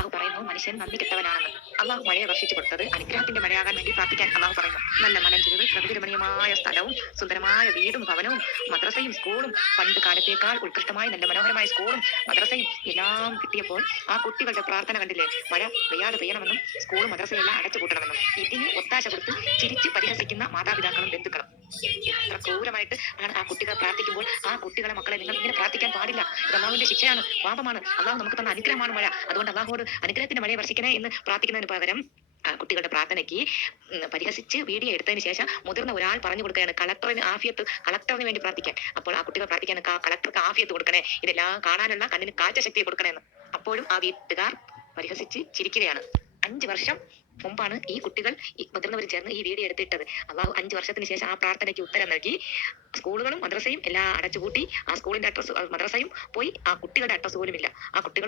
അള്ളാഹു പറയുന്നു മനുഷ്യൻ നന്ദി കെട്ടവനാണെന്ന്. അള്ളാഹു മഴയെ വർഷിച്ചു കൊടുത്തത് അനുഗ്രഹത്തിന്റെ മഴയാകാൻ വേണ്ടി പ്രാർത്ഥിക്കാൻ അള്ളാഹു പറയുന്നു. നല്ല മലഞ്ചെരിവ്, പ്രകൃതി രമണീയമായ സ്ഥലവും സുന്ദരമായ വീടും ഭവനവും മദ്രസയും സ്കൂളും, പണ്ട് കാലത്തേക്കാൾ ഉത്കൃഷ്ടമായ നല്ല മനോഹരമായ സ്കൂളും മദ്രസയും എല്ലാം കിട്ടിയപ്പോൾ ആ കുട്ടികളുടെ പ്രാർത്ഥന കണ്ടില്ലേ? മഴ പെയ്യാതെ പെയ്യണമെന്നും സ്കൂളും മദ്രസയെല്ലാം അടച്ചുപൂട്ടണമെന്നും. ഇതിന് ഒത്താശ കൊടുത്ത് ചിരിച്ച് പരിഹസിക്കുന്ന മാതാപിതാക്കളും ബന്ധുക്കളും. എത്ര ക്രൂരമായിട്ട് ആണ് ആ കുട്ടികൾ പ്രാർത്ഥിക്കുമ്പോൾ ആ കുട്ടികളെ മക്കളെ നിങ്ങൾ ഇങ്ങനെ പ്രാർത്ഥിക്കാൻ പാടില്ല. ഇത് അള്ളാഹുവിന്റെ ശിക്ഷയാണ്, പാപമാണ്. അള്ളാഹു നമുക്ക് തന്ന അനുഗ്രഹമാണ് മഴ. അതുകൊണ്ട് അള്ളാഹുവോട് അനുഗ്രഹത്തിന്റെ മഴയെ വർഷിക്കണേ എന്ന് പ്രാർത്ഥിക്കുന്നതിന് പകരം കുട്ടികളുടെ പ്രാർത്ഥനയ്ക്ക് പരിഹസിച്ച് വീഡിയോ എടുത്തതിന് ശേഷം മുതിർന്ന ഒരാൾ പറഞ്ഞു കൊടുക്കുകയാണ് കളക്ടറിന് വേണ്ടി പ്രാർത്ഥിക്കാൻ. അപ്പോൾ ആ കുട്ടികൾ പ്രാർത്ഥിക്കാൻ കളക്ടർക്ക് ആഫിയത്ത് കൊടുക്കണേ, ഇതെല്ലാം കാണാനുള്ള കണ്ണിന് കാഴ്ച ശക്തിയെ കൊടുക്കണേന്ന്. അപ്പോഴും ആ വീട്ടുകാർ പരിഹസിച്ച് ചിരിക്കുകയാണ്. 5 വർഷം മുമ്പാണ് ഈ കുട്ടികൾ മുതിർന്നവർ ചേർന്ന് ഈ വീഡിയോ എടുത്തിട്ടത്. അള്ളാഹു 5 വർഷത്തിന് ശേഷം ആ പ്രാർത്ഥനയ്ക്ക് ഉത്തരം നൽകി. സ്കൂളുകളും മദ്രസയും എല്ലാം അടച്ചുപൂട്ടി. ആ സ്കൂളിന്റെ അഡ്രസ് മദ്രസയും പോയി. ആ കുട്ടികളുടെ അഡ്രസ് പോലും ഇല്ല. ആ കുട്ടികൾ